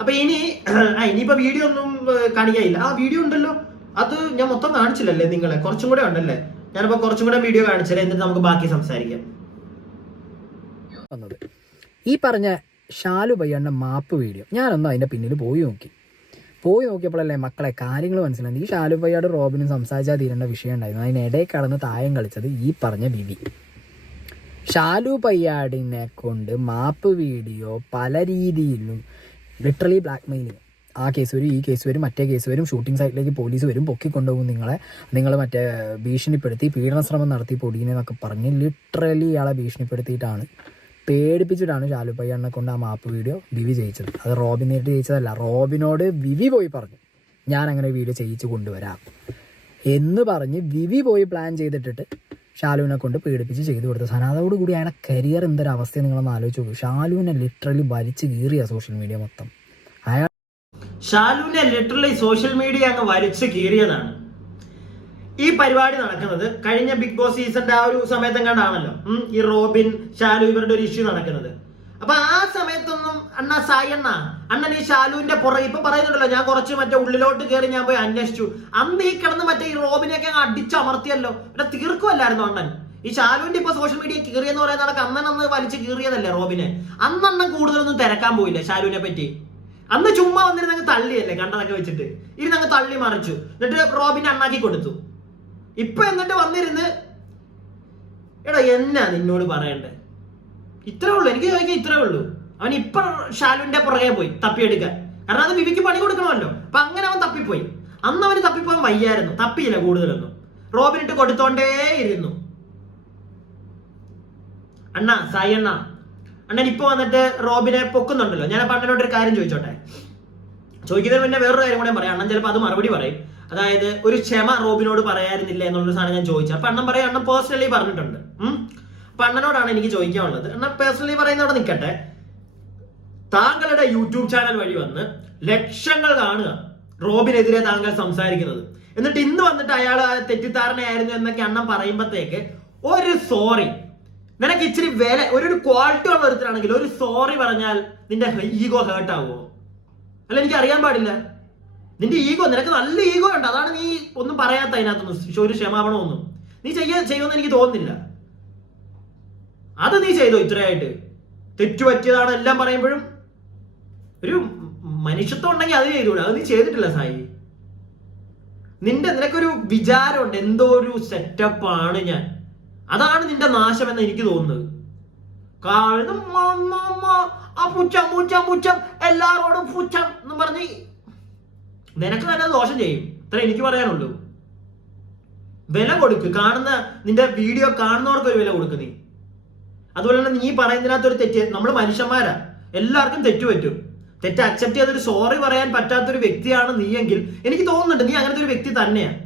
അപ്പൊ ഇനിയിപ്പോ വീഡിയോ ഒന്നും കാണിക്കാനില്ല. ആ വീഡിയോ ഉണ്ടല്ലോ, അത് ഞാൻ മൊത്തം കാണിച്ചില്ലല്ലേ നിങ്ങളെ, കുറച്ചും കൂടെ ഉണ്ടല്ലേ. ഞാനിപ്പോ കുറച്ചും കൂടെ വീഡിയോ കാണിച്ചാലേ, എന്നിട്ട് നമുക്ക് ബാക്കി സംസാരിക്കാം. ഈ പറഞ്ഞ ഷാലു ഭയ്യന്റെ മാപ്പ് വീഡിയോ ഞാനൊന്നും അതിന്റെ പിന്നിൽ പോയി നോക്കിയപ്പോഴല്ലേ മക്കളെ കാര്യങ്ങൾ മനസ്സിലായി. ഈ ഷാലു ഭയ്യാട് റോബിനും സംസാരിച്ചാൽ തീരേണ്ട വിഷയം ഉണ്ടായിരുന്നു. അതിനിടയിൽ കടന്ന് തായം കളിച്ചത് ഈ പറഞ്ഞ വിവി. ഷാലു ഭയ്യാടിനെ കൊണ്ട് മാപ്പ് വീഡിയോ പല രീതിയിലും ലിറ്ററലി ബ്ലാക്ക് മെയിലിങ്. ആ കേസ് വരും, ഈ കേസ് വരും, മറ്റേ കേസ് വരും, ഷൂട്ടിംഗ് സൈറ്റിലേക്ക് പോലീസ് വരും, പൊക്കിക്കൊണ്ടുപോകും നിങ്ങൾ മറ്റേ ഭീഷണിപ്പെടുത്തി പീഡന ശ്രമം നടത്തി പൊടിയെന്നൊക്കെ പറഞ്ഞ് ലിറ്ററലി ഇയാളെ ഭീഷണിപ്പെടുത്തിയിട്ടാണ്, പേടിപ്പിച്ചിട്ടാണ് ഷാലു ഭയ്യാടിനെ കൊണ്ട് ആ മാപ്പ് വീഡിയോ വിവി ചെയ്യിച്ചത്. അത് റോബിൻ നേരിട്ട് ചെയ്യിച്ചതല്ല, റോബിനോട് വിവി പോയി പറഞ്ഞു ഞാൻ അങ്ങനെ വീഡിയോ ചെയ്യിച്ച് കൊണ്ടുവരാം എന്ന് പറഞ്ഞ് വിവി പോയി പ്ലാൻ ചെയ്തിട്ടിട്ട് ഷാലുവിനെ കൊണ്ട് പീഡിപ്പിച്ച് ചെയ്തു കൊടുത്ത സാധനം. അതോടുകൂടി അയാളുടെ കരിയർ എന്തൊരവസ്ഥ നിങ്ങളൊന്ന് ആലോചിച്ച് നോക്കും. ഷാലുവിനെ ലിറ്ററലി വലിച്ച് കീറിയ സോഷ്യൽ മീഡിയ മൊത്തം. ഷാലുവിനെ ലിറ്ററലി സോഷ്യൽ മീഡിയ അങ്ങ് വലിച്ചു കീറിയതാണ്. ഈ പരിപാടി നടക്കുന്നത് കഴിഞ്ഞ ബിഗ് ബോസ് സീസണിന്റെ ആ ഒരു സമയത്തെങ്ങാണ്ടാണല്ലോ ഈ റോബിൻ ഷാലു ഇവരുടെ ഒരു ഇഷ്യൂ നടക്കുന്നത്. അപ്പൊ ആ സമയത്തൊന്നും അണ്ണൻ ഈ ഷാലുവിന്റെ പുറകെ ഇപ്പൊ പറയുന്നുണ്ടല്ലോ, ഞാൻ കുറച്ച് മറ്റേ ഉള്ളിലോട്ട് കയറി ഞാൻ പോയി അന്വേഷിച്ചു. അന്ന് ഈ കിടന്ന് മറ്റേ ഈ റോബിനെയൊക്കെ അങ്ങ് അടിച്ചമർത്തിയല്ലോ, ഇവിടെ തീർക്കുമല്ലായിരുന്നു അണ്ണൻ. ഈ ഷാലുവിന്റെ ഇപ്പൊ സോഷ്യൽ മീഡിയ കീറിയെന്ന് പറയുന്ന നടക്ക് അന്ന് വലിച്ച് കീറിയതല്ലേ റോബിനെ. അണ്ണൻ കൂടുതലൊന്നും തിരക്കാൻ പോയില്ല ഷാലുവിനെ പറ്റി. അന്ന് ചുമ്മാ വന്നിരുന്നങ്ങ് തള്ളിയല്ലേ കണ്ടതൊക്കെ വെച്ചിട്ട് ഇരുന്നങ്ങ് തള്ളി മറിച്ചു, എന്നിട്ട് റോബിനെ അണ്ണാക്കി കൊടുത്തു. ഇപ്പൊ എന്നിട്ട് വന്നിരുന്ന് എടാ എന്നാ നിന്നോട് പറയണ്ടേ, ഇത്രേ ഉള്ളൂ എനിക്ക് ചോദിക്കാൻ, ഇത്രേ ഉള്ളൂ. അവൻ ഇപ്പൊ ഷാലുവിന്റെ പുറകെ പോയി തപ്പിയെടുക്കാൻ, കാരണം അത് വിവിക്ക് പണി കൊടുക്കണമല്ലോ. അപ്പൊ അങ്ങനെ അവൻ തപ്പിപ്പോയി. അന്ന് അവന് തപ്പിപ്പോകാൻ വയ്യായിരുന്നു, തപ്പിയില്ല കൂടുതലൊന്നും, റോബിനിട്ട് കൊടുത്തോണ്ടേ ഇരുന്നു. സായി അണ്ണൻ ഇപ്പൊ വന്നിട്ട് റോബിനെ പൊക്കുന്നുണ്ടല്ലോ. ഞാൻ അപ്പൊ അണ്ണനോട് ഒരു കാര്യം ചോദിച്ചോട്ടെ, ചോദിക്കുന്നതിന് പിന്നെ വേറൊരു കാര്യം കൂടെ പറയാം. അണ്ണൻ ചിലപ്പോൾ അത് മറുപടി പറയും. അതായത് ഒരു ക്ഷമ റോബിനോട് പറയായിരുന്നില്ല എന്നുള്ളൊരു സാധനം ഞാൻ ചോദിച്ചത്. അപ്പൊ അണ്ണൻ പറയാം, അണ്ണൻ പേഴ്സണലി പറഞ്ഞിട്ടുണ്ട്. അപ്പൊ അണ്ണനോടാണ് എനിക്ക് ചോദിക്കാനുള്ളത്. അണ്ണൻ പേഴ്സണലി പറയുന്നവിടെ നിൽക്കട്ടെ. താങ്കളുടെ യൂട്യൂബ് ചാനൽ വഴി വന്ന് ലക്ഷങ്ങൾ കാണുക റോബിനെതിരെ താങ്കൾ സംസാരിക്കുന്നത്, എന്നിട്ട് ഇന്ന് വന്നിട്ട് അയാൾ തെറ്റിദ്ധാരണയായിരുന്നു എന്നൊക്കെ അണ്ണൻ പറയുമ്പോഴത്തേക്ക് ഒരു സോറി, നിനക്ക് ഇച്ചിരി വില, ഒരു ക്വാളിറ്റി ഉള്ള ഒരുത്തരാണെങ്കിൽ ഒരു സോറി പറഞ്ഞാൽ നിന്റെ ഈഗോ ഹേർട്ട് ആവുമോ? അല്ല, എനിക്ക് അറിയാൻ പാടില്ല. നിന്റെ ഈഗോ, നിനക്ക് നല്ല ഈഗോ ഉണ്ട്, അതാണ് നീ ഒന്നും പറയാത്ത അതിനകത്തൊന്നും ഒരു ക്ഷമാപണമൊന്നും നീ ചെയ്യുമെന്ന് എനിക്ക് തോന്നുന്നില്ല. അത് നീ ചെയ്തോ ഇത്രയായിട്ട്? തെറ്റുപറ്റിയതാണ് എല്ലാം പറയുമ്പോഴും ഒരു മനുഷ്യത്വം ഉണ്ടെങ്കിൽ അത് ചെയ്തൂടെ? അത് നീ ചെയ്തിട്ടില്ല സായി. നിനക്കൊരു വിചാരമുണ്ട്, എന്തോ ഒരു സെറ്റപ്പാണ് ഞാൻ, അതാണ് നിന്റെ നാശം എന്ന് എനിക്ക് തോന്നുന്നത്. കാരണം എല്ലാരോടും പുച്ഛം എന്ന് പറഞ്ഞ് നിനക്ക് തന്നെ ദോഷം ചെയ്യും. ഇത്ര എനിക്ക് പറയാനുള്ളൂ. വില കൊടുക്ക്, കാണുന്ന നിന്റെ വീഡിയോ കാണുന്നവർക്ക് ഒരു വില കൊടുക്ക് നീ. അതുപോലെ തന്നെ നീ പറയുന്നതിനകത്തൊരു തെറ്റ്, നമ്മൾ മനുഷ്യന്മാരാ, എല്ലാവർക്കും തെറ്റ് പറ്റും. തെറ്റ് അക്സെപ്റ്റ് ചെയ്തൊരു സോറി പറയാൻ പറ്റാത്തൊരു വ്യക്തിയാണ് നീയെങ്കിൽ എനിക്ക് തോന്നുന്നുണ്ട് നീ അങ്ങനത്തെ ഒരു വ്യക്തി തന്നെയാണ്.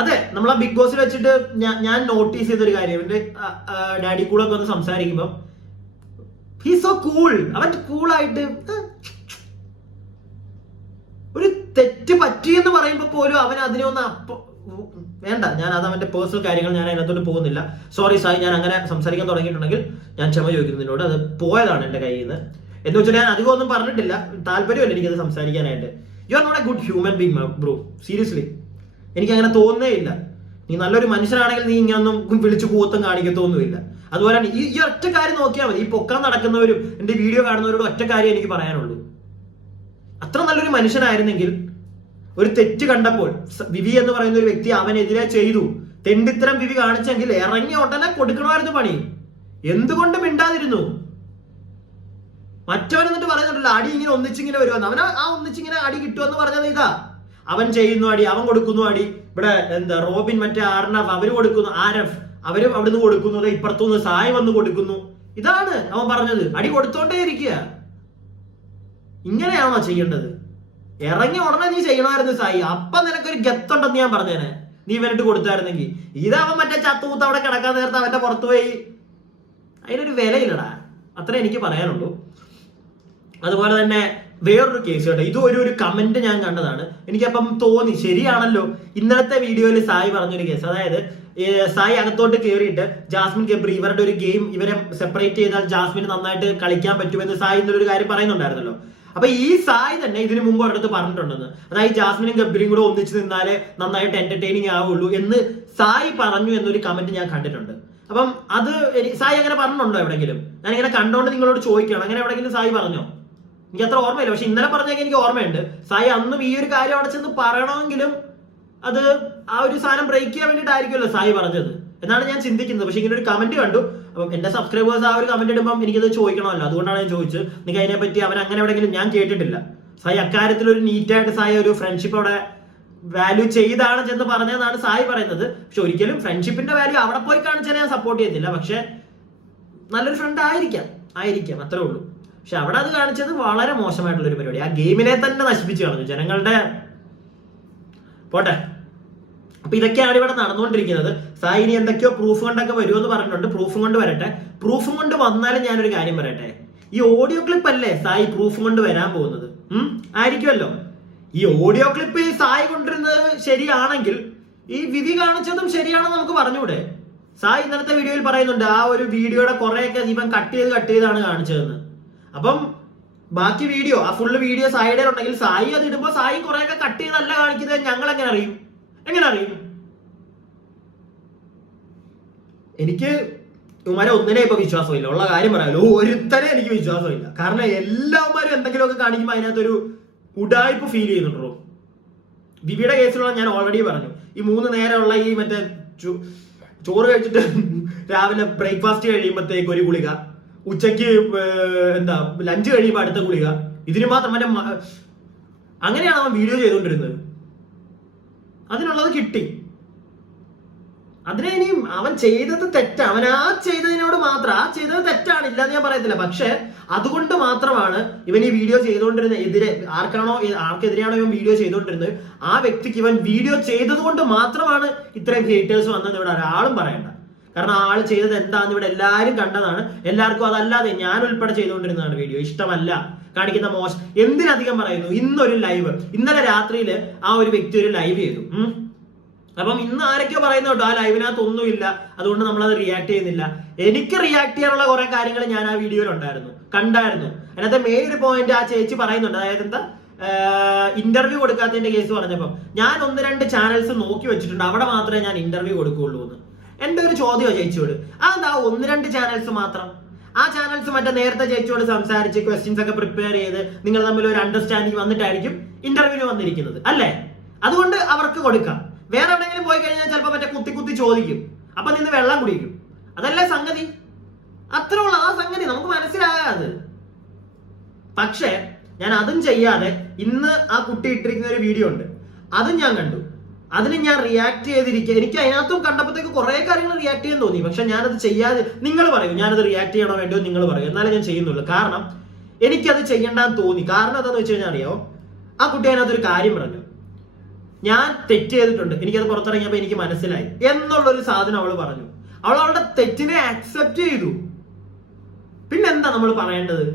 അതെ, നമ്മളാ ബിഗ് ബോസിൽ വെച്ചിട്ട് ഞാൻ നോട്ടീസ് ചെയ്തൊരു കാര്യം, എന്റെ ഡാഡി കൂളൊക്കെ ഒന്ന് സംസാരിക്കുമ്പം ഹീ സോ കൂൾ. അവൻ കൂളായിട്ട് ഒരു തെറ്റ് പറ്റിയെന്ന് പറയുമ്പോൾ പോലും അവൻ അതിനെ ഒന്ന് വേണ്ട. ഞാൻ അത് അവന്റെ പേഴ്സണൽ കാര്യങ്ങൾ ഞാൻ അതിനകത്തോട്ട് പോകുന്നില്ല. സോറി സായി, ഞാൻ അങ്ങനെ സംസാരിക്കാൻ തുടങ്ങിയിട്ടുണ്ടെങ്കിൽ ഞാൻ ക്ഷമ ചോദിക്കുന്നു നിന്നോട്. അത് പോയതാണ് എന്റെ കയ്യിൽ നിന്ന്. എന്ന് വെച്ചാൽ ഞാൻ അധികം ഒന്നും പറഞ്ഞിട്ടില്ല, താല്പര്യമല്ല എനിക്കത് സംസാരിക്കാനായിട്ട്. You are not a good human being bro, seriously. എനിക്ക് അങ്ങനെ തോന്നുന്നേ ഇല്ല. നീ നല്ലൊരു മനുഷ്യനാണെങ്കിൽ നീ ഇങ്ങനൊന്നും വിളിച്ചു കൂത്തം കാണിക്കത്തൊന്നുമില്ല. അതുപോലെ തന്നെ ഈ ഒറ്റ കാര്യം നോക്കിയാൽ മതി. ഈ പൊക്കാൻ നടക്കുന്നവരും എന്റെ വീഡിയോ കാണുന്നവരോട് ഒറ്റ കാര്യം എനിക്ക് പറയാനുള്ളൂ. അത്ര നല്ലൊരു മനുഷ്യനായിരുന്നെങ്കിൽ ഒരു തെറ്റ് കണ്ടപ്പോൾ വിവി എന്ന് പറയുന്ന ഒരു വ്യക്തി അവനെതിരെ ചെയ്തു, തെണ്ടിത്തരം വിവി കാണിച്ചെങ്കിൽ ഇറങ്ങി ഉടനെ കൊടുക്കണമായിരുന്നു പണി. എന്തുകൊണ്ട് മിണ്ടാതിരുന്നു? മറ്റവൻ എന്നിട്ട് പറയുന്നുണ്ടല്ലോ അടി ഇങ്ങനെ ഒന്നിച്ചിങ്ങനെ വരുമെന്ന്. അവന് ആ ഒന്നിച്ചിങ്ങനെ അടി കിട്ടുമെന്ന് പറഞ്ഞത് ഇതാ. അവൻ ചെയ്യുന്നു അടി, അവൻ കൊടുക്കുന്നു അടി. ഇവിടെ എന്താ റോബിൻ, മറ്റേ ആർണവ് അവര് കൊടുക്കുന്നു, ആരഫ് അവരും അവിടുന്ന് കൊടുക്കുന്നു, ഇപ്പുറത്തുനിന്ന് സായി വന്ന് കൊടുക്കുന്നു. ഇതാണ് അവൻ പറഞ്ഞത്. അടി കൊടുത്തോണ്ടേ ഇരിക്കുക. ഇങ്ങനെയാണോ ചെയ്യേണ്ടത്? ഇറങ്ങി ഉടനെ നീ ചെയ്യണമായിരുന്നു സായി. അപ്പൊ നിനക്കൊരു ഗത്തുണ്ടെന്ന് ഞാൻ പറഞ്ഞേനെ, നീ ഇവനിട്ട് കൊടുത്തായിരുന്നെങ്കിൽ. ഇതവൻ മറ്റേ ചത്തൂത്ത് അവിടെ കിടക്കാൻ നേരത്തെ അവന്റെ പുറത്തു പോയി, അതിനൊരു വിലയില്ലടാ. അത്രേ എനിക്ക് പറയാനുള്ളൂ. അതുപോലെ തന്നെ വേറൊരു കേസ് കേട്ടോ, ഇത് ഒരു കമന്റ് ഞാൻ കണ്ടതാണ്. എനിക്കപ്പം തോന്നി ശരിയാണല്ലോ. ഇന്നലത്തെ വീഡിയോയിൽ സായി പറഞ്ഞൊരു കേസ്, അതായത് സായി അകത്തോട്ട് കയറിയിട്ട് ജാസ്മിൻ ഗബ്രി ഇവരുടെ ഒരു ഗെയിം ഇവരെ സെപ്പറേറ്റ് ചെയ്താൽ ജാസ്മിന് നന്നായിട്ട് കളിക്കാൻ പറ്റുമെന്ന് സായി ഇന്നൊരു കാര്യം പറയുന്നുണ്ടായിരുന്നല്ലോ. അപ്പൊ ഈ സായി തന്നെ ഇതിനു മുമ്പ് ഒരിടത്ത് പറഞ്ഞിട്ടുണ്ടെന്ന്, അതായത് ജാസ്മിനും ഗബ്രിയും കൂടെ ഒന്നിച്ച് നിന്നാലേ നന്നായിട്ട് എന്റർടൈനിങ് ആവുള്ളൂ എന്ന് സായി പറഞ്ഞു എന്നൊരു കമന്റ് ഞാൻ കണ്ടിട്ടുണ്ട്. അപ്പം അത് സായി അങ്ങനെ പറഞ്ഞിട്ടുണ്ടോ എവിടെയെങ്കിലും? ഞാൻ ഇങ്ങനെ കണ്ടോണ്ട് നിങ്ങളോട് ചോദിക്കുകയാണ്, അങ്ങനെ എവിടെയെങ്കിലും സായി പറഞ്ഞോ? എനിക്ക് അത്ര ഓർമ്മയില്ല. പക്ഷെ ഇന്നലെ പറഞ്ഞൊക്കെ എനിക്ക് ഓർമ്മയുണ്ട്. സായി അന്നും ഈ ഒരു കാര്യം അവിടെ ചെന്ന് പറയണമെങ്കിലും അത് ആ ഒരു സാധനം ബ്രേക്ക് ചെയ്യാൻ വേണ്ടിയിട്ടായിരിക്കുമല്ലോ സായി പറഞ്ഞത് എന്നാണ് ഞാൻ ചിന്തിക്കുന്നത്. പക്ഷെ ഇങ്ങനെ ഒരു കമന്റ് കണ്ടു. അപ്പം എന്റെ സബ്സ്ക്രൈബേഴ്സ് ആ ഒരു കമന്റ് ഇടുമ്പോൾ എനിക്കത് ചോദിക്കണമല്ലോ, അതുകൊണ്ടാണ് ഞാൻ ചോദിച്ചത്. നിങ്ങൾക്ക് അതിനെപ്പറ്റി അവൻ അങ്ങനെ എവിടെയെങ്കിലും ഞാൻ കേട്ടിട്ടില്ല. സായി അക്കാര്യത്തിൽ ഒരു നീറ്റായിട്ട് സായി ഒരു ഫ്രണ്ട്ഷിപ്പ് അവിടെ വാല്യൂ ചെയ്താണ് ചെന്ന് പറഞ്ഞതാണ് സായി പറയുന്നത്. പക്ഷെ ഒരിക്കലും ഫ്രണ്ട്ഷിപ്പിന്റെ വാല്യൂ അവിടെ പോയി കാണിച്ചാൽ ഞാൻ സപ്പോർട്ട് ചെയ്തില്ല. പക്ഷെ നല്ലൊരു ഫ്രണ്ട് ആയിരിക്കാം അത്രേ ഉള്ളൂ. പക്ഷെ അവിടെ അത് കാണിച്ചത് വളരെ മോശമായിട്ടുള്ള ഒരു പരിപാടി. ആ ഗെയിമിനെ തന്നെ നശിപ്പിച്ചു കളഞ്ഞു ജനങ്ങളുടെ. പോട്ടെ, അപ്പൊ ഇതൊക്കെയാണ് ഇവിടെ നടന്നുകൊണ്ടിരിക്കുന്നത്. സായി ഇനി എന്തൊക്കെയോ പ്രൂഫ് കൊണ്ടൊക്കെ വരുമെന്ന് പറഞ്ഞിട്ടുണ്ട്. പ്രൂഫും കൊണ്ട് വരട്ടെ. പ്രൂഫും കൊണ്ട് വന്നാലും ഞാനൊരു കാര്യം പറയട്ടെ, ഈ ഓഡിയോ ക്ലിപ്പ് അല്ലേ സായി പ്രൂഫും കൊണ്ട് വരാൻ പോകുന്നത്? ആയിരിക്കുമല്ലോ. ഈ ഓഡിയോ ക്ലിപ്പ് ഈ സായി കൊണ്ടിരുന്നത് ശരിയാണെങ്കിൽ ഈ വിധി കാണിച്ചതും ശരിയാണെന്ന് നമുക്ക് പറഞ്ഞൂടെ? സായി ഇന്നലത്തെ വീഡിയോയിൽ പറയുന്നുണ്ട് ആ ഒരു വീഡിയോയുടെ കുറെയൊക്കെ ഇവൻ കട്ട് ചെയ്താണ് കാണിച്ചതെന്ന്. അപ്പം ബാക്കി വീഡിയോ, ആ ഫുള്ള് വീഡിയോ സായിയുടെ ഉണ്ടെങ്കിൽ സായി അത് ഇടുമ്പോൾ സായി കുറെയൊക്കെ കട്ട് ചെയ്തല്ല കാണിക്കുന്നത്. ഞങ്ങൾ എങ്ങനെ അറിയും? എനിക്ക് ഇവന്മാരെ ഒന്നിനെ ഇപ്പൊ വിശ്വാസമില്ല. ഉള്ള കാര്യം പറയാമല്ലോ, ഒരുത്തനെ എനിക്ക് വിശ്വാസമില്ല. കാരണം എല്ലാവരും എന്തെങ്കിലുമൊക്കെ കാണിക്കുമ്പോൾ അതിനകത്തൊരു ഉഡായിപ്പ് ഫീൽ ചെയ്യുന്നുണ്ടോ? വിവിയുടെ കേസിലുള്ള ഞാൻ ഓൾറെഡി പറഞ്ഞു. ഈ 3 നേരമുള്ള ഈ മറ്റേ ചോറ് കഴിച്ചിട്ട് രാവിലെ ബ്രേക്ക്ഫാസ്റ്റ് കഴിയുമ്പോഴത്തേക്ക് ഒരു ഗുളിക, ഉച്ചയ്ക്ക് ലഞ്ച് കഴിയുമ്പോൾ അടുത്ത ഗുളിക, ഇതിന് മാത്രം മറ്റേ അങ്ങനെയാണ് അവൻ വീഡിയോ ചെയ്തുകൊണ്ടിരുന്നത്. അതിനുള്ളത് കിട്ടി. അതിനെ ഇനിയും അവൻ ചെയ്തത് തെറ്റാ, അവൻ ആ ചെയ്തതിനോട് മാത്രം, ആ ചെയ്തത് തെറ്റാണ്, ഇല്ലാന്ന് ഞാൻ പറയത്തില്ല. പക്ഷെ അതുകൊണ്ട് മാത്രമാണ് ഇവൻ ഈ വീഡിയോ ചെയ്തുകൊണ്ടിരുന്ന ആർക്കെതിരെയാണോ ഇവൻ വീഡിയോ ചെയ്തുകൊണ്ടിരുന്നത്, ആ വ്യക്തിക്ക് ഇവൻ വീഡിയോ ചെയ്തത് കൊണ്ട് മാത്രമാണ് ഇത്രയും ഹേറ്റേഴ്സ് വന്നത് ഇവിടെ ഒരാളും പറയണ്ട. കാരണം ആൾ ചെയ്തത് എന്താന്ന് ഇവിടെ എല്ലാവരും കണ്ടതാണ്. എല്ലാവർക്കും അതല്ലാതെ ഞാൻ ഉൾപ്പെടെ ചെയ്തുകൊണ്ടിരുന്നതാണ് വീഡിയോ. ഇഷ്ടമല്ല, കാണിക്കുന്ന മോശം. എന്തിനധികം പറയുന്നു, ഇന്നൊരു ലൈവ്, ഇന്നലെ രാത്രിയിൽ ആ ഒരു വ്യക്തി ഒരു ലൈവ് ചെയ്തു. അപ്പം ഇന്ന് ആരൊക്കെയോ പറയുന്ന കേട്ടോ ആ ലൈവിനകത്ത് ഒന്നുമില്ല, അതുകൊണ്ട് നമ്മളത് റിയാക്ട് ചെയ്യുന്നില്ല. എനിക്ക് റിയാക്ട് ചെയ്യാനുള്ള കുറെ കാര്യങ്ങൾ ഞാൻ ആ വീഡിയോയിൽ കണ്ടായിരുന്നു. അതിനകത്ത് മെയിൻ ഒരു പോയിന്റ് ആ ചേച്ചി പറയുന്നുണ്ട്. അതായത് എന്താ, ഇന്റർവ്യൂ കൊടുക്കാത്തതിന്റെ കേസ് പറഞ്ഞപ്പോൾ ഞാൻ 1-2 ചാനൽസ് നോക്കി വെച്ചിട്ടുണ്ട്, അവിടെ മാത്രമേ ഞാൻ ഇന്റർവ്യൂ കൊടുക്കുകയുള്ളൂ എന്ന്. എന്റെ ഒരു ചോദ്യമോ ചേച്ചിയോട്, അതെന്താ 1-2 ചാനൽസ് മാത്രം? ആ ചാനൽസ് മറ്റേ നേരത്തെ ചേച്ചിയോട് സംസാരിച്ച് ക്വസ്റ്റ്യൻസ് ഒക്കെ പ്രിപ്പയർ ചെയ്ത് നിങ്ങൾ തമ്മിൽ ഒരു അണ്ടർസ്റ്റാൻഡിങ് വന്നിട്ടായിരിക്കും ഇന്റർവ്യൂവിന് വന്നിരിക്കുന്നത് അല്ലേ? അതുകൊണ്ട് അവർക്ക് കൊടുക്കാം. വേറെ എവിടെയെങ്കിലും പോയി കഴിഞ്ഞാൽ ചിലപ്പോൾ മറ്റേ കുത്തി ചോദിക്കും, അപ്പൊ നിന്ന് വെള്ളം കുടിക്കും. അതല്ലേ സംഗതി? അത്ര ഉള്ള ആ സംഗതി നമുക്ക് മനസ്സിലാകാത്. പക്ഷെ ഞാൻ അതും ചെയ്യാതെ ഇന്ന് ആ കുട്ടി ഇട്ടിരിക്കുന്ന ഒരു വീഡിയോ ഉണ്ട്, അതും ഞാൻ കണ്ടു. അതിന് ഞാൻ റിയാക്ട് ചെയ്തിരിക്കുക. എനിക്ക് അതിനകത്തും കണ്ടപ്പോഴത്തേക്ക് കുറെ കാര്യങ്ങൾ റിയാക്ട് ചെയ്യാൻ തോന്നി. പക്ഷെ ഞാനത് ചെയ്യാതെ, നിങ്ങൾ പറയൂ ഞാനത് റിയാക്ട് ചെയ്യണോ വേണ്ടോ നിങ്ങൾ പറയൂ, എന്നാലേ ഞാൻ ചെയ്യുന്നുള്ളൂ. കാരണം എനിക്കത് ചെയ്യണ്ടെന്ന് തോന്നി. കാരണം എന്താണെന്ന് വെച്ച് കഴിഞ്ഞാൽ അറിയാമോ, ആ കുട്ടി അതിനകത്തൊരു കാര്യം പറഞ്ഞു, ഞാൻ തെറ്റ് ചെയ്തിട്ടുണ്ട്, എനിക്കത് പുറത്തിറങ്ങിയപ്പോൾ എനിക്ക് മനസ്സിലായി എന്നുള്ളൊരു സാധനം അവൾ പറഞ്ഞു. അവളുടെ തെറ്റിനെ അക്സെപ്റ്റ് ചെയ്തു. പിന്നെന്താ നമ്മൾ പറയേണ്ടത്?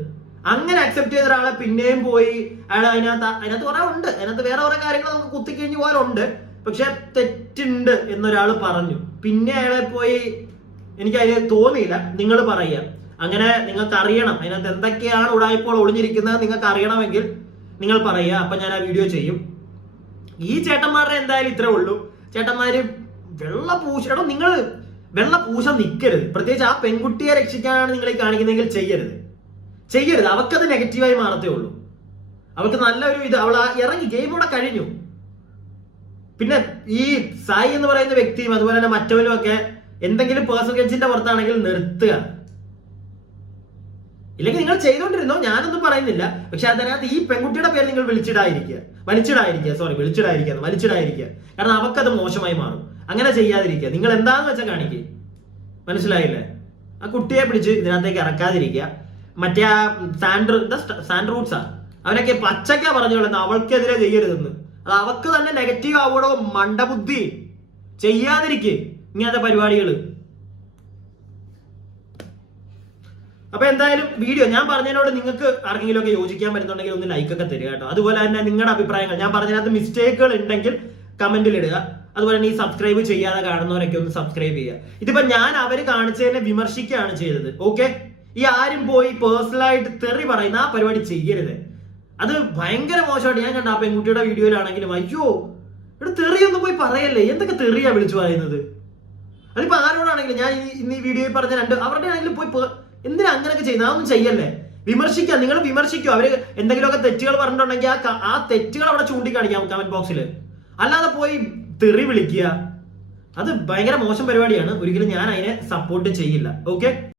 അങ്ങനെ അക്സെപ്റ്റ് ചെയ്ത ഒരാളെ പിന്നെയും പോയി അയാൾ അതിനകത്ത് കുറെ ഉണ്ട്, അതിനകത്ത് വേറെ കുറെ കാര്യങ്ങൾ നമുക്ക് കുത്തിക്കഴിഞ്ഞ് പോലുണ്ട്. പക്ഷെ തെറ്റുണ്ട് എന്നൊരാൾ പറഞ്ഞു, പിന്നെ അയാളെ പോയി എനിക്ക് അതിന് തോന്നിയില്ല. നിങ്ങൾ പറയുക, അങ്ങനെ നിങ്ങൾക്ക് അറിയണം അതിനകത്ത് എന്തൊക്കെയാണ് ഉടായിപ്പോൾ ഒളിഞ്ഞിരിക്കുന്നത് നിങ്ങൾക്ക് അറിയണമെങ്കിൽ നിങ്ങൾ പറയുക. അപ്പൊ ഞാൻ ആ വീഡിയോ ചെയ്യും. ഈ ചേട്ടന്മാരുടെ എന്തായാലും ഇത്രേ ഉള്ളൂ. ചേട്ടന്മാര് വെള്ളപൂശ, നിങ്ങൾ വെള്ളപൂശ നിൽക്കരുത്. പ്രത്യേകിച്ച് ആ പെൺകുട്ടിയെ രക്ഷിക്കാനാണ് നിങ്ങൾ ഈ കാണിക്കുന്നതെങ്കിൽ ചെയ്യരുത്. അവക്കത് നെഗറ്റീവായി മാറത്തേ ഉള്ളൂ. അവർക്ക് നല്ലൊരു അവൾ ഇറങ്ങി ഗെയിം കൂടെ കഴിഞ്ഞു. പിന്നെ ഈ സായി എന്ന് പറയുന്ന വ്യക്തിയും അതുപോലെ തന്നെ മറ്റവരും ഒക്കെ എന്തെങ്കിലും പേഴ്സൻറ്റേജിന്റെ പുറത്താണെങ്കിൽ നിർത്തുക. ഇല്ലെങ്കിൽ നിങ്ങൾ ചെയ്തോണ്ടിരുന്നോ, ഞാനൊന്നും പറയുന്നില്ല. പക്ഷെ അതിനകത്ത് ഈ പെൺകുട്ടിയുടെ പേര് നിങ്ങൾ വലിച്ചിടാതിരിക്കുക. കാരണം അവക്കത് മോശമായി മാറും. അങ്ങനെ ചെയ്യാതിരിക്കുക. നിങ്ങൾ എന്താന്ന് വെച്ചാൽ കാണിക്കുക. മനസ്സിലായില്ലേ? ആ കുട്ടിയെ പിടിച്ച് ഇതിനകത്തേക്ക് ഇറക്കാതിരിക്കുക. മറ്റേ ആ സാൻഡ്രൂട്ട്സാ അവനൊക്കെ പച്ചക്കാ പറഞ്ഞോളുന്നത് അവൾക്കെതിരെ ചെയ്യരുതെന്ന്. അത് അവക്ക് തന്നെ നെഗറ്റീവ് ആവണോ മണ്ടബുദ്ധി. ചെയ്യാതിരിക്കുക ഇങ്ങനത്തെ പരിപാടികൾ. അപ്പൊ എന്തായാലും വീഡിയോ ഞാൻ പറഞ്ഞതിനോട് നിങ്ങൾക്ക് ആർക്കെങ്കിലും ഒക്കെ യോജിക്കാൻ പറ്റുന്നുണ്ടെങ്കിൽ ഒന്ന് ലൈക്ക് ഒക്കെ തരിക കേട്ടോ. അതുപോലെ തന്നെ നിങ്ങളുടെ അഭിപ്രായങ്ങൾ, ഞാൻ പറഞ്ഞതിനകത്ത് മിസ്റ്റേക്കുകൾ ഉണ്ടെങ്കിൽ കമന്റിൽ ഇടുക. അതുപോലെ തന്നെ ഈ സബ്സ്ക്രൈബ് ചെയ്യാതെ കാണുന്നവരൊക്കെ ഒന്ന് സബ്സ്ക്രൈബ് ചെയ്യുക. ഇതിപ്പോ ഞാൻ അവര് കാണിച്ചതിനെ വിമർശിക്കുകയാണ് ചെയ്തത്. ഓക്കെ, ഈ ആരും പോയി പേഴ്സണലായിട്ട് തെറി പറയുന്ന ആ പരിപാടി ചെയ്യരുത്. അത് ഭയങ്കര മോശമായിട്ട് ഞാൻ കണ്ട ആ പെൺകുട്ടിയുടെ വീഡിയോയിലാണെങ്കിലും. അയ്യോ, ഇവിടെ തെറിയൊന്നും പോയി പറയല്ലേ, എന്തൊക്കെ തെറിയാ വിളിച്ചു പറയുന്നത്. അതിപ്പോ ആരോടാണെങ്കിലും ഞാൻ ഇന്ന് ഈ വീഡിയോയിൽ പറഞ്ഞ അവരുടെ ആണെങ്കിലും പോയി എന്തിനാ അങ്ങനെയൊക്കെ ചെയ്യുന്നത്? അതൊന്നും ചെയ്യല്ലേ. വിമർശിക്കുക, നിങ്ങൾ വിമർശിക്കുക. അവര് എന്തെങ്കിലുമൊക്കെ തെറ്റുകൾ പറഞ്ഞിട്ടുണ്ടെങ്കിൽ ആ തെറ്റുകൾ അവിടെ ചൂണ്ടിക്കാണിക്കാം കമന്റ് ബോക്സിൽ. അല്ലാതെ പോയി തെറി വിളിക്കുക, അത് ഭയങ്കര മോശം പരിപാടിയാണ്. ഒരിക്കലും ഞാൻ അതിനെ സപ്പോർട്ട് ചെയ്യില്ല. ഓക്കെ.